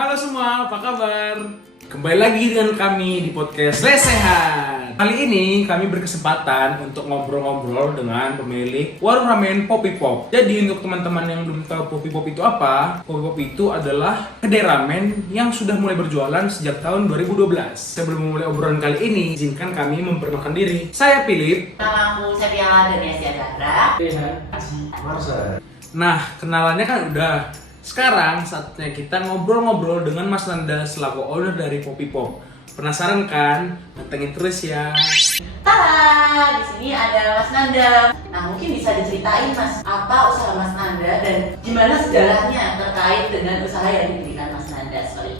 Halo semua, apa kabar? Kembali lagi dengan kami di podcast Lesehan. Kali ini kami berkesempatan untuk ngobrol-ngobrol dengan pemilik warung ramen Poppy Pop. Jadi untuk teman-teman yang belum tahu Poppy Pop itu apa, Poppy Pop itu adalah kedai ramen yang sudah mulai berjualan sejak tahun 2012. Sebelum memulai obrolan kali ini, izinkan kami memperkenalkan diri. Saya Philip. Nama aku Sepia Daniasia Dara. Marsa. Nah, kenalannya kan udah. Sekarang saatnya kita ngobrol-ngobrol dengan Mas Nanda selaku owner dari Poppy Pop. Penasaran kan? Pantengin terus ya. Tada! Di sini ada Mas Nanda. Nah, mungkin bisa diceritain Mas, apa usaha Mas Nanda dan gimana sejarahnya terkait dengan usaha yang didirikan Mas Nanda? Sorry.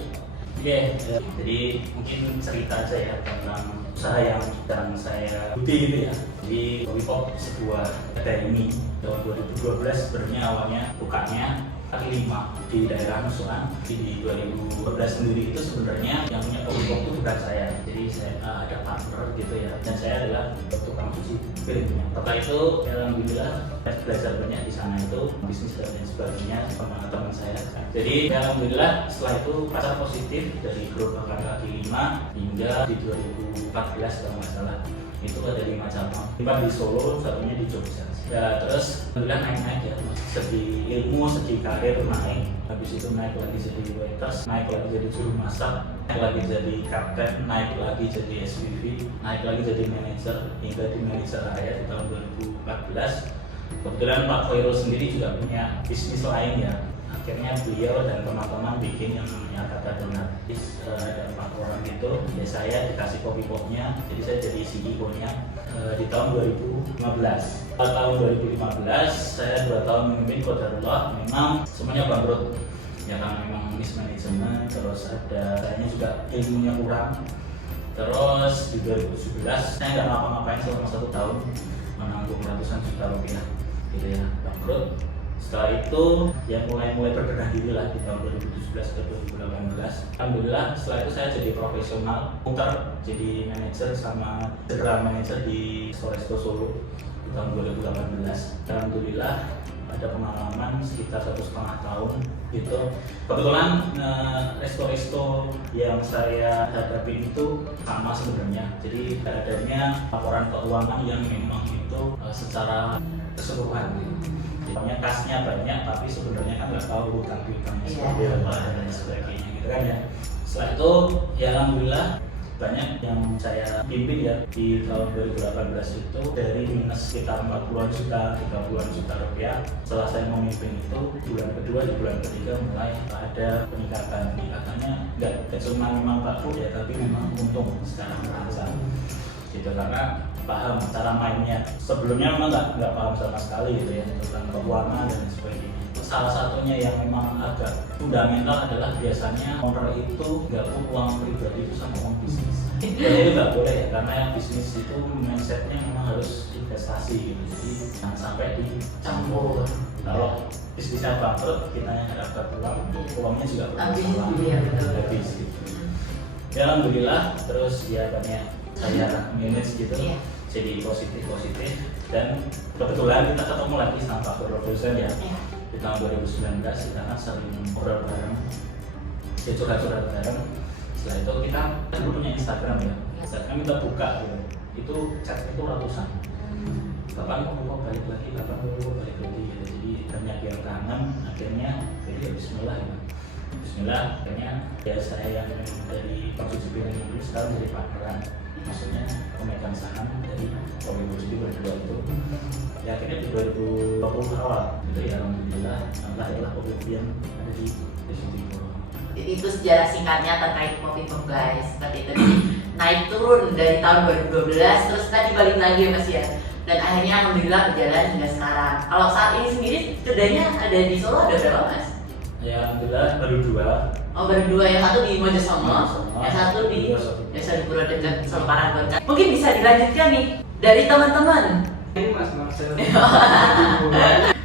Jadi mungkin cerita aja ya tentang usaha yang sedang saya ikuti gitu ya. Jadi Poppy Pop sebuah kedai ini tahun 2012 sebenarnya awalnya bukanya kaki 5 di daerah Nusuan. Di 2012 sendiri itu sebenarnya yang punya Poppy Pop itu bukan saya. Jadi saya ada partner gitu ya. Dan saya adalah tukang cuci piringnya. Setelah itu alhamdulillah saya belajar banyak di sana itu bisnis dan lain sebagainya sama teman saya. Jadi alhamdulillah setelah itu pasar positif dari gerobakan kaki 5 hingga di 2014 kalau nggak salah itu ada 5 cabang, 5 di Solo, satunya di Jogja. Ya terus alhamdulillah naik ya, segi ilmu, segi karir naik. Habis itu naik lagi jadi waiters, naik lagi jadi juru masak, naik lagi jadi kapten, naik lagi jadi SPV, naik lagi jadi manajer hingga di manajer area di tahun 2014. Kebetulan Pak Khairul sendiri juga punya bisnis lain ya. Akhirnya beliau dan teman-teman bikin yang namanya Kata Donatis, ada 4 orang gitu. Ya saya dikasih Poppy Popnya, jadi saya jadi CEO-nya di tahun 2015. Tahun 2015 saya 2 tahun memimpin qadarullah, memang semuanya bangkrut. Ya karena memang mismanagement, terus ada sayanya juga ilmunya kurang. Terus di 2017 saya nggak ngapa-ngapain selama 1 tahun, menanggung ratusan juta rupiah gitu ya, bangkrut. Setelah itu ya mulai berbenah diri lah di tahun 2017 ke 2018. Alhamdulillah setelah itu saya jadi profesional, muter jadi manajer sama general manager di Resto Solo di tahun 2018. Alhamdulillah ada pengalaman sekitar 1,5 tahun gitu. Kebetulan resto-resto yang saya hadapi itu sama sebenarnya. Jadi adanya laporan keuangan yang memang itu secara keseluruhan gitu. Pokoknya kasnya banyak, tapi sebenarnya kan nggak tahu hutang-hutangnya seperti apa dan lain sebagainya gitu kan ya. Setelah itu ya alhamdulillah banyak yang saya pimpin ya di tahun 2018 itu dari minus sekitar 40-an juta, 30-an juta rupiah. Setelah saya memimpin itu bulan kedua, di bulan ketiga mulai ada peningkatan. Makanya nggak cuma memang baku ya, tapi memang untung secara merangsang gitu karena paham cara mainnya. Sebelumnya memang nggak paham sama sekali gitu ya tentang keuangan dan sebagainya. Salah satunya yang memang agak fundamental adalah biasanya owner itu nggak pun uang pribadi itu sama uang bisnis. Dan itu nggak boleh ya, karena yang bisnis itu mindsetnya memang harus investasi gitu. Jadi jangan sampai dicampur. Kalau bisnisnya bangkrut, kita yang dapat uangnya juga habis gitu. Ya alhamdulillah, terus ya banyak saya manage gitu, jadi positif dan kebetulan kita ketemu lagi sama Pak Produsen ya di tahun 2019. Kita kan sering ngobrol bareng, curhat bareng. Setelah itu kita dulu punya Instagram ya, Instagram kita buka gitu, itu chat itu ratusan. Kapan mau balik lagi gitu. Jadi banyak yang kangen, akhirnya jadi Bismillah ya. Bismillah, akhirnya ya saya yang dari Pak Cuci Piring itu sekarang jadi partneran. Maksudnya pemegang saham dari Poppy Pop berdua itu ya akhirnya di 2020 awal itu ya alhamdulillah lahirlah Poppy Pop yang ada di situ. Itu sejarah singkatnya terkait Poppy Pop guys. Seperti itu naik turun dari tahun 2012 terus tadi balik lagi ya Mas ya. Dan akhirnya alhamdulillah berjalan hingga sekarang. Kalau saat ini sendiri kedainya ada di Solo ada berapa Mas? Ya alhamdulillah baru 2. Oh baru 2, yang satu di Mojosongo, yang satu di Desa Dipuro dekat Semparan Gorka. Mungkin bisa dilanjutkan nih dari teman-teman. Ini Mas Marcel.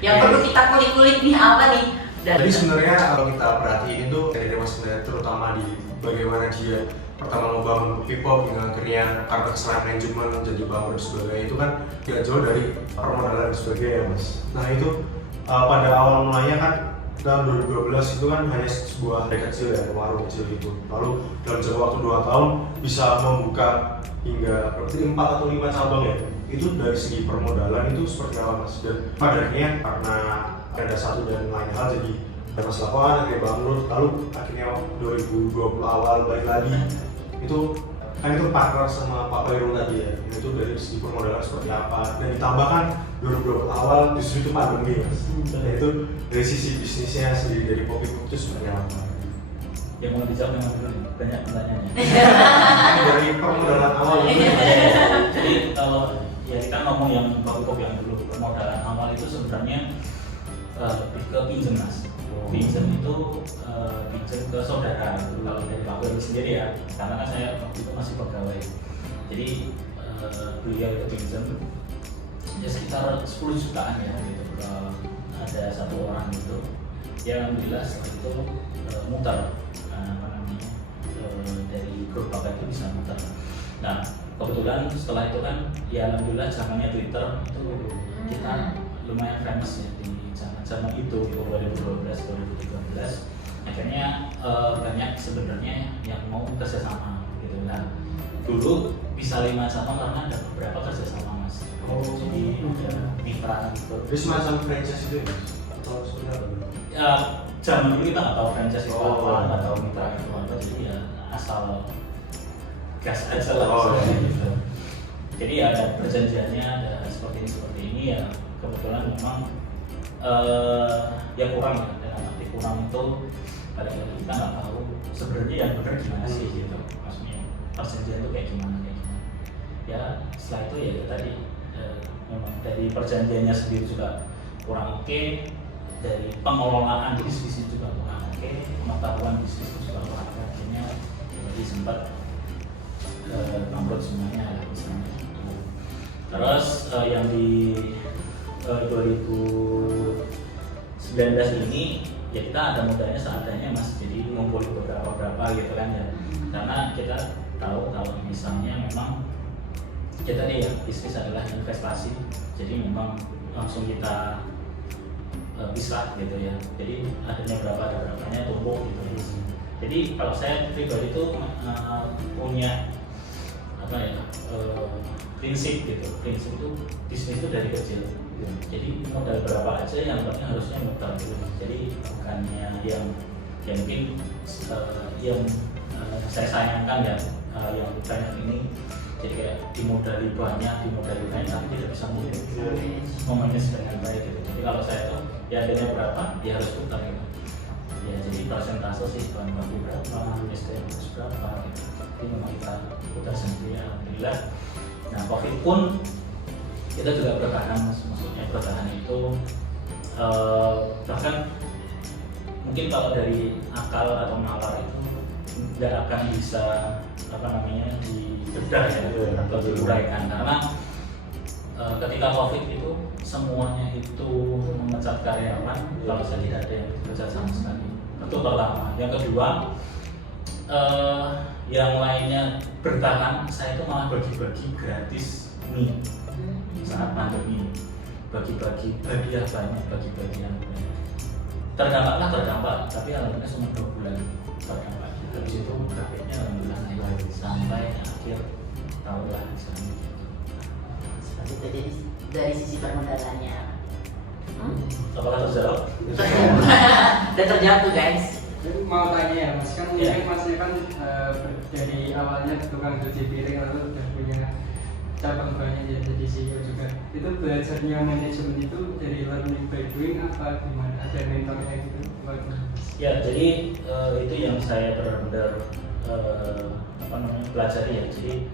Yang perlu kita kulik-kulik nih apa nih? Jadi sebenarnya kalau kita perhatiin itu dari Mas Nanda terutama di bagaimana dia pertama membangun Poppy Pop hingga akhirnya karena kesalahan manajemen menjadi bangkrut dan sebagainya itu kan tidak jauh dari permodalan dan sebagainya Mas. Nah itu pada awal mulanya kan tahun 2012 itu kan hanya sebuah kedai kecil ya, warung kecil itu. Lalu dalam jangka waktu 2 tahun bisa membuka hingga berarti 4 atau 5 cabang ya. Itu dari segi permodalan itu seperti apa Mas? Dan pada akhirnya karena ada satu dan lain hal jadi ada masalah keuangan, akhirnya bangkrut. Lalu akhirnya 2020 awal balik lagi itu kan itu partner sama Pak Khairul tadi ya. Itu dari segi permodalan seperti apa? Dan ditambahkan 2020 awal justru itu pandemi Mas. Nah itu dari sisi bisnisnya sendiri dari Poppy Pop itu seperti apa? Yang mau dijawab memang dulu nih, banyak pertanyaannya. Dari permodalan awal Jadi kalau ya kita ngomong yang Poppy yang dulu, permodalan awal itu sebenarnya lebih ke pinjam Mas. Pinjam itu pinjam ke saudara gitu. Kalau dari Pak Khairul sendiri ya, karena kan saya waktu itu masih pegawai. Jadi beliau itu pinjam ya sekitar 10 jutaan ya gitu. Ada satu orang itu yang alhamdulillah setelah itu mutar dari grup Bapak itu bisa mutar. Nah kebetulan setelah itu kan ya alhamdulillah zamannya Twitter itu kita lumayan famous ya di zaman itu 2012 2013 akhirnya banyak sebenarnya yang mau kerjasama gitu. Nah dulu bisa 5 sama karena ada beberapa kerjasama Mas. Jadi ada mitra gitu. Jadi semacam franchise itu ya? Atau seperti apa? Ya, zaman dulu kita nggak tahu franchise itu apa, nggak tahu mitra itu apa, jadi ya asal gas aja lah gitu. Jadi ada perjanjiannya, ada seperti ini ya kebetulan memang ya kurang ya, dalam arti kurang itu pada kita nggak tahu sebenarnya yang benar gimana sih gitu, maksudnya perjanjian itu kayak gimana. Ya setelah itu ya tadi memang dari perjanjiannya sendiri juga kurang oke, dari pengelolaan bisnis juga kurang oke, pengetahuan bisnis juga kurang oke, akhirnya jadi sempat bangkrut semuanya misalnya. Terus yang di 2019 ini ya kita ada modalnya seadanya Mas, jadi ngumpulin beberapa gitu kan ya, karena kita tahu kalau misalnya memang kita nih ya bisnis adalah investasi, jadi memang langsung kita pisah gitu ya, jadi adanya berapanya tumbuh gitu ya. Jadi kalau saya pribadi itu punya apa ya prinsip gitu, prinsip itu bisnis itu dari kecil gitu. Jadi modal berapa aja yang penting harusnya modal gitu, jadi bukannya yang mungkin yang saya sayangkan ya yang banyak ini jadi kayak dimodali banyak tapi tidak bisa memanage dengan baik gitu. Jadi kalau saya tuh ya adanya berapa ya harus putar gitu ya, jadi persentase sih bahan baku berapa, SDM berapa gitu, jadi memang kita putar sendiri alhamdulillah. Nah Covid pun kita juga bertahan Mas, maksudnya bertahan itu bahkan mungkin kalau dari akal atau nalar itu nggak akan bisa apa namanya dibedah ya atau diuraikan, karena ketika Covid itu semuanya itu memecat karyawan, kalau saya tidak ada yang dipecat sama sekali. Itu pertama. Yang kedua, yang lainnya bertahan, saya itu malah bagi-bagi gratis mie saat pandemi, bagi-bagi hadiah banyak, bagi-bagi yang banyak. Terdampak, tapi alhamdulillah cuma 2 bulan terdampak. Habis itu grafiknya alhamdulillah naik sampai akhir tahun lah misalnya. Seperti itu, jadi dari sisi permodalannya Apakah terjawab? udah terjawab tuh guys. Jadi mau tanya ya Mas, kan Ya. mungkin Masnya kan dari awalnya tukang cuci piring lalu udah punya cabang banyak ya jadi CEO juga. Itu belajarnya manajemen itu dari learning by doing apa gimana? Ada mentornya gitu? Ya, jadi itu yang saya benar-benar pelajari ya. Jadi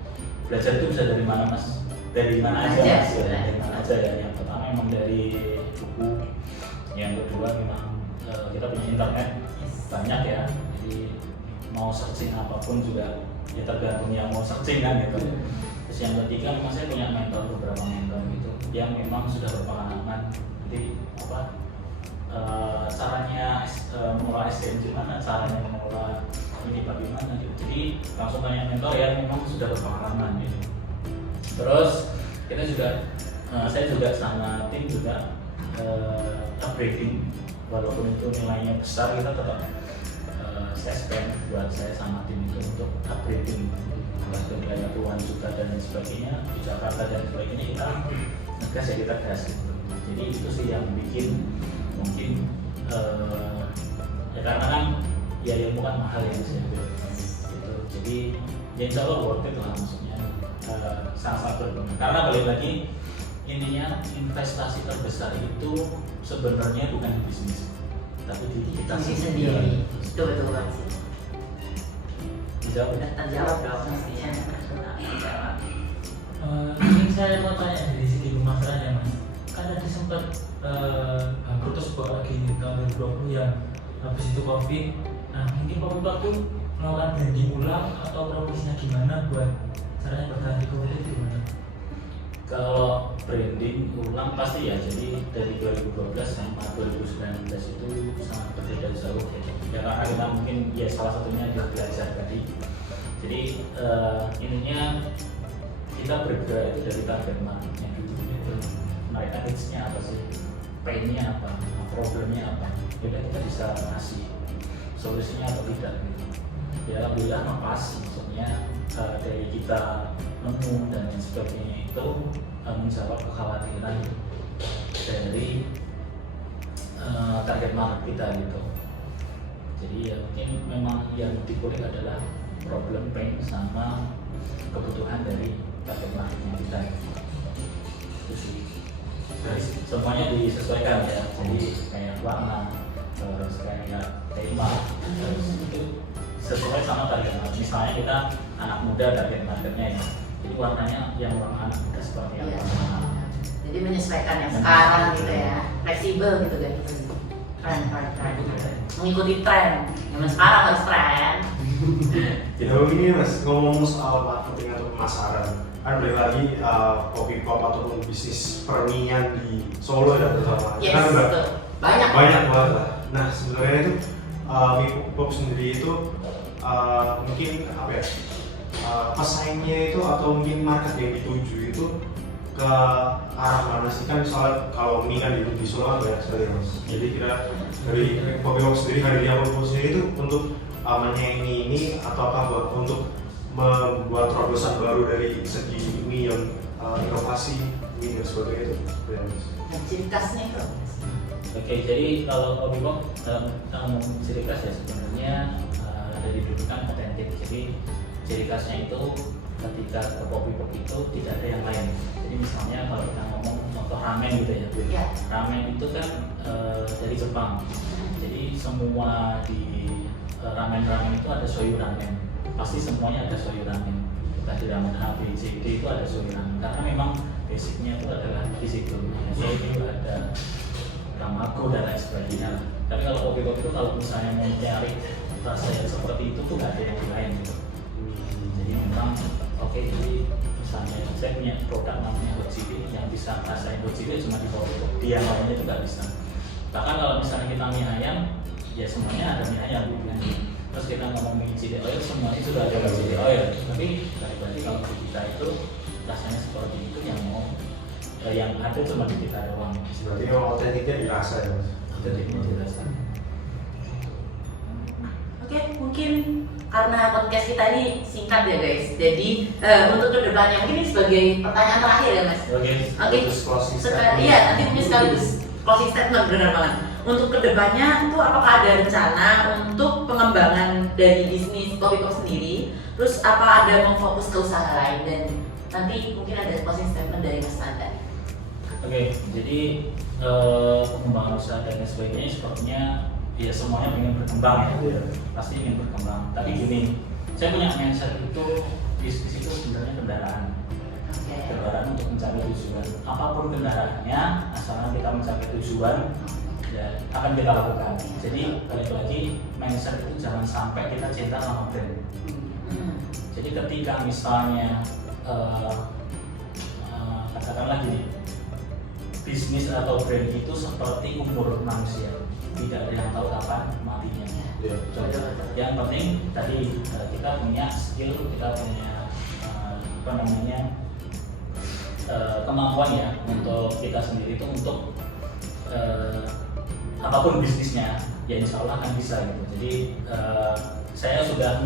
belajar itu bisa dari mana Mas? Dari mana aja Mas? Ya, dari mana aja ya. Yang pertama memang dari buku, yang kedua memang kita punya internet banyak ya. Jadi mau searching apapun juga ya tergantung yang mau searching kan gitu. Terus yang ketiga memang saya punya beberapa mentor gitu yang memang sudah berpengalaman. Jadi caranya mengelola SDM gimana, caranya mengelola ini bagaimana gitu. Jadi langsung tanya mentor yang memang sudah berpengalaman gitu. Terus kita juga saya juga sama tim juga upgrading walaupun itu nilainya besar, kita tetap saya spend buat saya sama tim itu untuk upgrading buat kayak puluhan juta dan lain sebagainya di Jakarta dan sebagainya. Kita ngegas ya kita gas gitu. Jadi itu sih yang bikin mungkin ya karena kan ya ilmu kan mahal ya gitu. Jadi ya insya Allah worth it lah, maksudnya sangat berguna. Karena balik lagi intinya investasi terbesar itu sebenarnya bukan di bisnis, tapi di kita sendiri. Betul banget sih. Dijawab ya? Terjawab dong pastinya. Terjawab. Ini saya mau tanya dari segi pemasaran ya Mas. Kan tadi sempat putus sebuah lagi tahun 2020 yang habis itu COVID. Nah mungkin Popipop tuh melakukan branding ulang atau promosinya gimana buat caranya bertahan di COVID itu gimana? Kalau branding ulang pasti ya, jadi dari 2012 sampai 2019 itu sangat berbeda jauh ya, karena kita mungkin ya salah satunya adalah belajar tadi. Jadi ininya kita bergerak itu dari target marketnya dulu gitu. Mereka needs-nya apa sih, pain-nya apa, problemnya apa, kita bisa ngasih solusinya atau tidak gitu. Ya alhamdulillah pas, maksudnya dari kita nemu dan lain sebagainya itu menjawab kekhawatiran dari target market kita gitu. Jadi ya mungkin memang yang dikulik adalah problem, pain sama kebutuhan dari target marketnya kita. Itu sih. Jadi semuanya disesuaikan ya. Jadi kayak warna, terus kayak tema, terus itu sesuai sama target market. Misalnya kita anak muda target marketnya ya, jadi warnanya yang warna anak muda seperti apa? Iya. Jadi menyesuaikan yang sekarang gitu ya, fleksibel gitu guys. Keren. Mengikuti tren. Zaman sekarang harus tren. Ya begini Mas, ngomong soal marketing atau pemasaran, kan balik lagi Popipop ataupun bisnis permian di Solo ya terutama. Yes, Kan udah betul. Banyak banget lah. Nah sebenarnya itu Popipop sendiri itu mungkin apa ya, pesaingnya itu atau mungkin market yang dituju itu ke arah mana sih? Kan soal kalau mie kan di Solo kan banyak sekali Mas. Jadi kita dari Popipop sendiri, dari Popipop sendiri itu untuk menyaingi ini ataukah untuk membuat terobosan baru dari segi mie yang inovasi mie dan sebagainya itu? yang ciri khasnya itu. Oke, jadi kalau Popipop dalam ciri khas ya sebenarnya dari dulu kan otentik. Jadi ciri khasnya itu ketika ke Popipop itu tidak ada yang lain. Jadi misalnya kalau kita ngomong contoh ramen gitu ya, Bu. Ya. Ramen itu kan dari Jepang. Jadi semua di ramen itu ada soyu ramen. Pasti semuanya ada soyu ramen. Tadi ramen A, B, C, D itu ada soyu ramen. Karena memang basicnya itu adalah di situ. Soyu itu ada tamago dan lain sebagainya. Tapi kalau Popipop itu kalau misalnya mau cari rasa yang seperti itu tuh nggak ada yang lain gitu. Jadi memang oke, jadi misalnya saya punya produk namanya hot chili yang bisa rasain hot chili cuma di Popipop. Dia lainnya itu nggak bisa. Bahkan kalau misalnya kita mie ayam, ya semuanya ada mie ayam gitu kan. Terus kita ngomong mie chili oil, semuanya sudah ada mie chili oil. Tapi berarti kalau di kita itu rasanya seperti itu yang mau yang ada cuma di kita doang. Berarti memang otentiknya dirasa ya Mas? Otentiknya dirasa. Oke, mungkin karena podcast kita ini singkat ya guys. Jadi untuk kedepannya mungkin ini sebagai pertanyaan terakhir ya Mas. Oke. Terus closing statement. Iya, nanti mungkin sekaligus closing statement benar banget. Untuk kedepannya itu apakah ada rencana untuk pengembangan dari bisnis Popipop sendiri? Terus apa ada mau fokus ke usaha lain, dan nanti mungkin ada closing statement dari Mas Nanda. Oke, jadi pengembangan usaha dan lain sebagainya sepertinya ya semuanya ingin berkembang ya, pasti ingin berkembang. Tapi gini, saya punya mindset itu bisnis itu sebenarnya kendaraan. Kendaraan untuk mencapai tujuan. Apapun kendaraannya, asalkan kita mencapai tujuan, ya akan kita lakukan. Jadi balik lagi mindset itu jangan sampai kita cinta sama brand. Jadi ketika misalnya katakanlah gini, bisnis atau brand itu seperti umur manusia, tidak ada yang tahu kapan matinya. Iya. Yang penting tadi kita punya skill, kita punya apa namanya kemampuan ya untuk kita sendiri itu untuk apapun bisnisnya ya insya Allah akan bisa gitu. Jadi saya sudah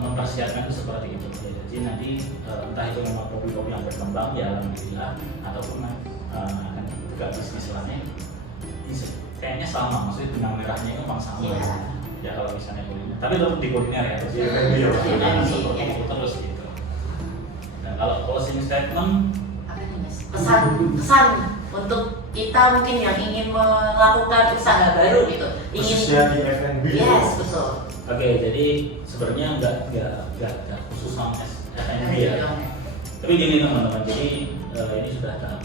mempersiapkan itu seperti itu. Jadi nanti entah itu memang kopi-kopi yang berkembang ya alhamdulillah, ataupun akan buka bisnis lainnya kayaknya sama, maksudnya benang merahnya itu memang sama. Iya. Ya kalau misalnya kuliner, tapi tetap di kuliner ya, terus Di F&B ya, Mas. seperti itu terus gitu. Nah kalau closing statement Apa nih Mas? Pesan untuk kita mungkin yang ingin melakukan usaha baru gitu, Khususnya di F&B. yes betul. oke, jadi sebenarnya nggak khusus sama F&B ya. Tapi gini teman-teman, jadi ini sudah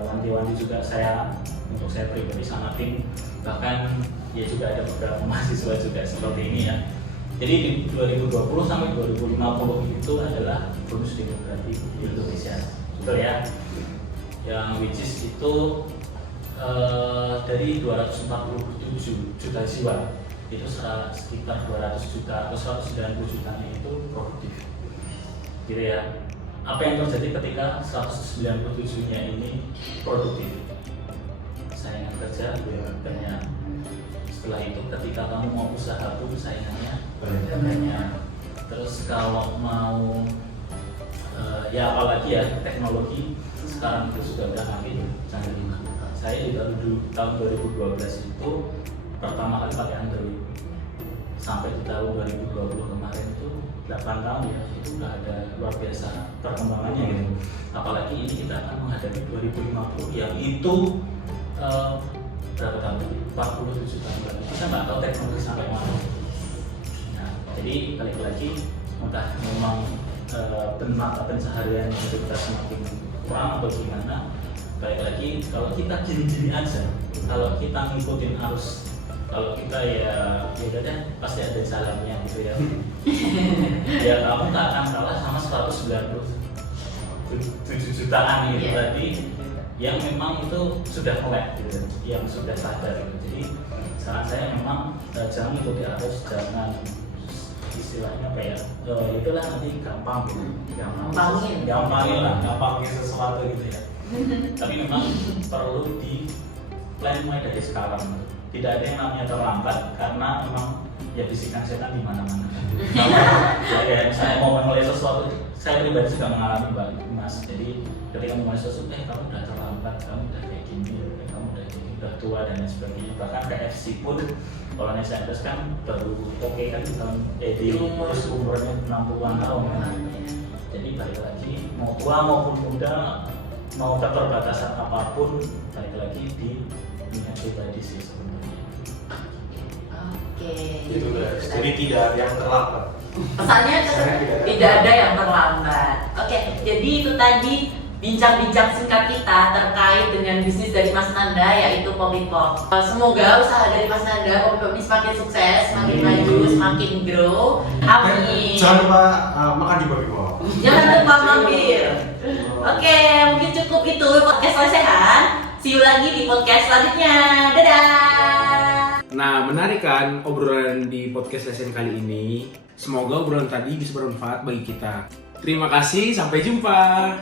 wanti-wanti juga saya untuk saya pribadi sama tim, bahkan ya juga ada beberapa mahasiswa juga seperti ini ya. Jadi di 2020 sampai 2050 itu adalah bonus demografi di Indonesia, betul ya? Yang which is itu dari 247 juta jiwa itu sekitar 200 juta atau 190 jutanya itu produktif, gitu ya. Apa yang terjadi ketika 197-nya ini produktif? Saingan kerja banyak. Setelah itu ketika kamu mau usaha pun saingannya banyak. Terus kalau mau ya apalagi ya teknologi sekarang itu sudah makin canggih. Saya di tahun 2012 itu pertama kali pakai Android, sampai di tahun 2020 kemarin itu 8 tahun ya, itu udah ada luar biasa perkembangannya gitu. Apalagi ini kita akan menghadapi 2050 yang itu berapa tahun lagi? 47 tahun lagi. Kita nggak tahu teknologi sampai mana. Nah, jadi balik lagi, entah memang mata pencaharian hidup kita semakin kurang atau gimana. Balik lagi, kalau kita gini-gini aja, kalau kita ngikutin arus, kalau kita ya udah deh, pasti ada jalannya gitu ya. Ya kamu nggak akan kalah sama 197 jutaan itu tadi, yang memang itu sudah melek gitu, yang sudah sadar gitu. Jadi saran saya memang jangan ikuti arus, jangan istilahnya apa ya, itulah nanti gampang gitu, gampangin sesuatu gitu ya. Tapi memang perlu di plan mulai dari sekarang. Tidak ada yang namanya terlambat, karena memang ya bisikan setan di mana-mana. Ya misalnya mau memulai sesuatu, saya pribadi juga mengalami Mas. Jadi ketika memulai sesuatu, kamu udah terlambat, kamu udah kayak gini, kamu udah tua dan lain sebagainya. Bahkan KFC pun kalau Sanders kan baru oke kan di tahun di umurnya 60-an tahun kan. Jadi balik lagi, mau tua maupun muda, mau keterbatasan apapun, balik lagi di minat pribadi sih sebenarnya. Oke. Itu guys. Jadi tidak ada yang terlambat. Pesannya tidak ada yang terlambat. Oke, jadi itu tadi bincang-bincang singkat kita terkait dengan bisnis dari Mas Nanda, yaitu Poppy Pop. Semoga usaha dari Mas Nanda Poppy Pop ini semakin sukses, semakin maju, semakin grow. Amin. Jangan lupa makan di Poppy Pop. Jangan lupa mampir. Oke, mungkin cukup itu podcast lesehan. See you lagi di podcast selanjutnya. Dadah. Nah, menarik kan obrolan di podcast lesson kali ini. Semoga obrolan tadi bisa bermanfaat bagi kita. Terima kasih, sampai jumpa.